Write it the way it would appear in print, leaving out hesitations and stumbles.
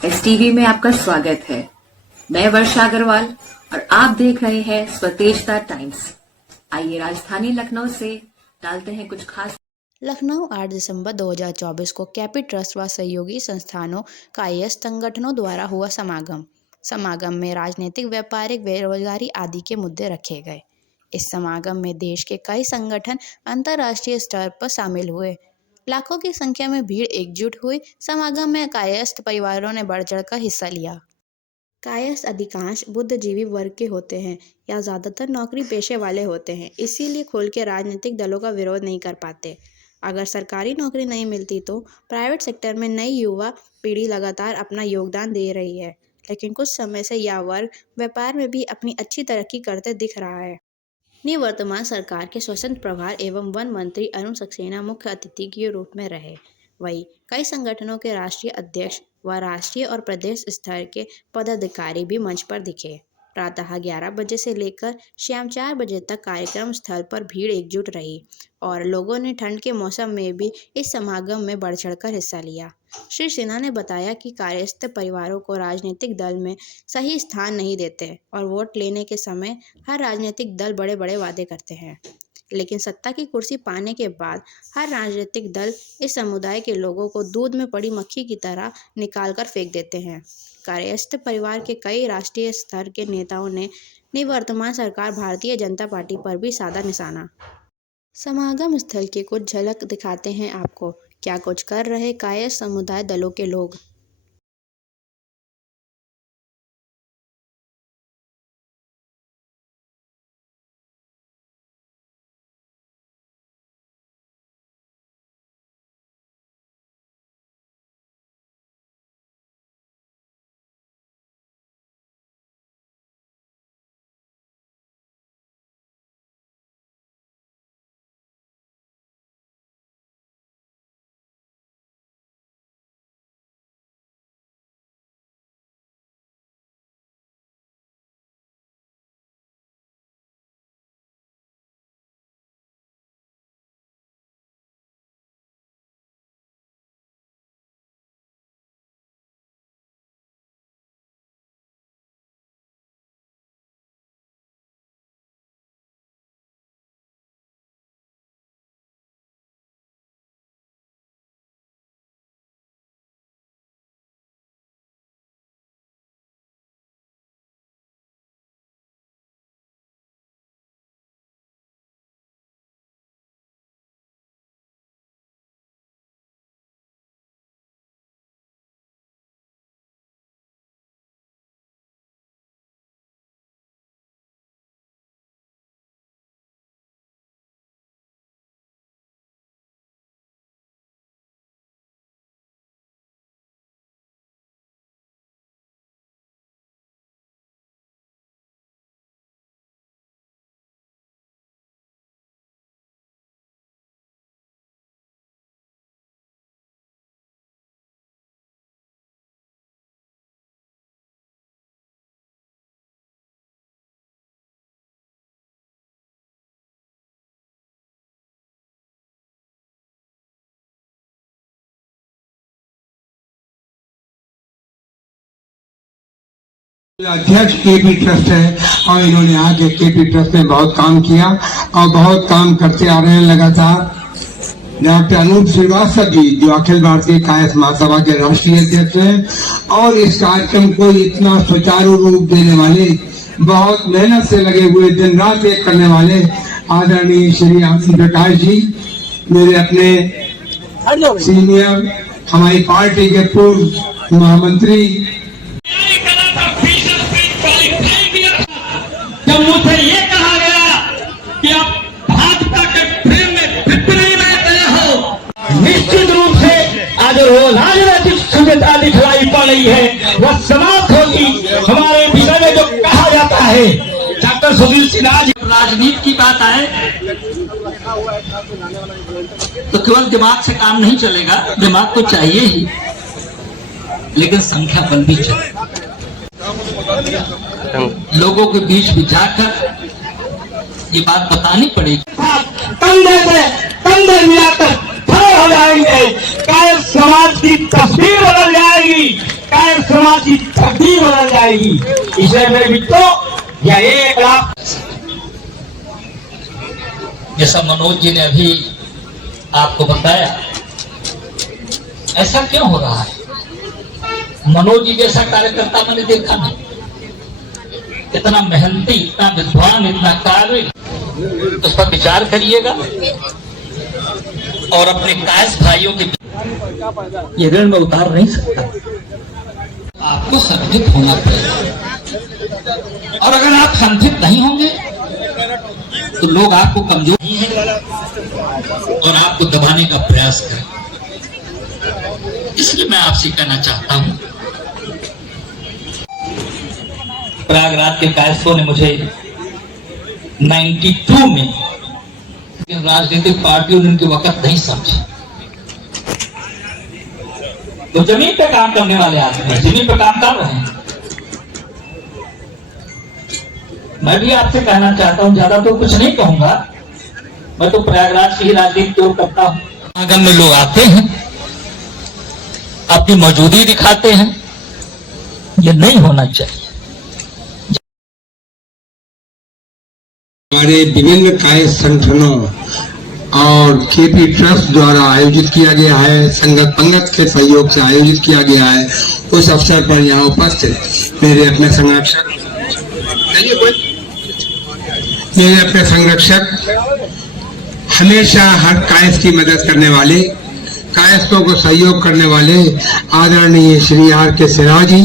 इस टीवी में आपका स्वागत है। मैं वर्षा अग्रवाल और आप देख रहे हैं स्वतेजता टाइम्स। आइए राजधानी लखनऊ से डालते हैं कुछ खास। लखनऊ 8 दिसंबर 2024 को कैपी ट्रस्ट व सहयोगी संस्थानों कायस्थ संगठनों द्वारा हुआ समागम में राजनीतिक, व्यापारिक, बेरोजगारी आदि के मुद्दे रखे गए। इस समागम में देश के कई संगठन अंतर्राष्ट्रीय स्तर पर शामिल हुए। लाखों की संख्या में भीड़ एकजुट हुई। समागम में कायस्थ परिवारों ने बढ़ चढ़कर हिस्सा लिया। कायस्थ अधिकांश बुद्धिजीवी वर्ग के होते हैं या ज़्यादातर नौकरी पेशे वाले होते हैं, इसीलिए खोल के राजनीतिक दलों का विरोध नहीं कर पाते। अगर सरकारी नौकरी नहीं मिलती तो प्राइवेट सेक्टर में नई युवा पीढ़ी लगातार अपना योगदान दे रही है, लेकिन कुछ समय से यह वर्ग व्यापार में भी अपनी अच्छी तरक्की करते दिख रहा है। निवर्तमान सरकार के स्वतंत्र प्रभार एवं वन मंत्री अरुण सक्सेना मुख्य अतिथि के रूप में रहे। वहीं कई संगठनों के राष्ट्रीय अध्यक्ष व राष्ट्रीय और प्रदेश स्तर के पदाधिकारी भी मंच पर दिखे। प्रातः 11 बजे से लेकर शाम 4 बजे तक कार्यक्रम स्थल पर भीड़ एकजुट रही और लोगों ने ठंड के मौसम में भी इस समागम में बढ़ चढ़कर हिस्सा लिया। श्री सिन्हा ने बताया कि कायस्थ परिवारों को राजनीतिक दल में सही स्थान नहीं देते और वोट लेने के समय हर राजनीतिक दल बड़े बड़े वादे करते हैं, लेकिन सत्ता की कुर्सी पाने के बाद हर राजनीतिक दल इस समुदाय के लोगों को दूध में पड़ी मक्खी की तरह निकालकर फेंक देते हैं। कायस्थ परिवार के कई राष्ट्रीय स्तर के नेताओं ने निवर्तमान सरकार भारतीय जनता पार्टी पर भी साधा निशाना। समागम स्थल की कुछ झलक दिखाते हैं आपको, क्या कुछ कर रहे कायस्थ समुदाय दलों के लोग। अध्यक्ष केपी ट्रस्ट है और इन्होंने आगे केपी ट्रस्ट में बहुत काम किया और बहुत काम करते आ रहे हैं लगातार। डॉक्टर अनूप श्रीवास्तव जी जो अखिल भारतीय कायस्थ महासभा के राष्ट्रीय अध्यक्ष हैं और इस कार्यक्रम को इतना सुचारू रूप देने वाले, बहुत मेहनत से लगे हुए, दिन रात एक करने वाले आदरणीय श्री आनंद प्रकाश जी, मेरे अपने सीनियर, हमारी पार्टी के पूर्व महामंत्री। जब मुझसे ये कहा गया कि आप भाजपा के प्रेम में नहीं बैठ रहे हो, निश्चित रूप से आज वो राजनीतिक शुद्धता दिखलाई पड़ रही है, वह समाप्त होगी। हमारे विषय में जो कहा जाता है, डॉक्टर सुशील सिन्हा जी, राजनीति की बात आए तो केवल दिमाग से काम नहीं चलेगा, दिमाग तो चाहिए ही, लेकिन संख्या बल भी चाहिए। लोगों के बीच में जाकर ये बात बतानी पड़ेगी। कंधे से कंधे मिलाकर खड़े हो जाएंगे, कायस्थ समाज की तस्वीर बदल जाएगी। कायस्थ की धरती बदल जाएगी। इसलिए मेरे मित्रों, यह 1 लाख, जैसा मनोज जी ने अभी आपको बताया, ऐसा क्यों हो रहा है? मनोज जी जैसा कार्यकर्ता मैंने देखा नहीं, इतना मेहनती, इतना विद्वान, इतना काबिल। उस पर विचार करिएगा और अपने कायस भाइयों के ये ऋण में उतार नहीं सकता। आपको संगठित होना पड़ेगा, और अगर आप संगठित नहीं होंगे तो लोग आपको कमजोर नहीं है और आपको दबाने का प्रयास करें। इसलिए मैं आपसे कहना चाहता हूं, प्रयागराज के कायस्थों ने मुझे 92 में राजनीतिक पार्टियों ने उनके वक्त नहीं समझे। तो जमीन पे काम करने वाले आदमी जमीन पे काम कर रहे हैं। मैं भी आपसे कहना चाहता हूं, ज्यादा तो कुछ नहीं कहूंगा, मैं तो प्रयागराज की ही राजनीति जो करता हूं। आगन में लोग आते हैं, अपनी मौजूदगी दिखाते हैं, ये नहीं होना चाहिए। हमारे विभिन्न कायस्थ संगठनों और केपी ट्रस्ट द्वारा आयोजित किया गया है, संगत पंगत के सहयोग से आयोजित किया गया है। उस अवसर पर यहाँ उपस्थित मेरे अपने संरक्षक हमेशा हर कायस्थ की मदद करने वाले, कायस्थों को सहयोग करने वाले आदरणीय श्री R.K. सिन्हा जी,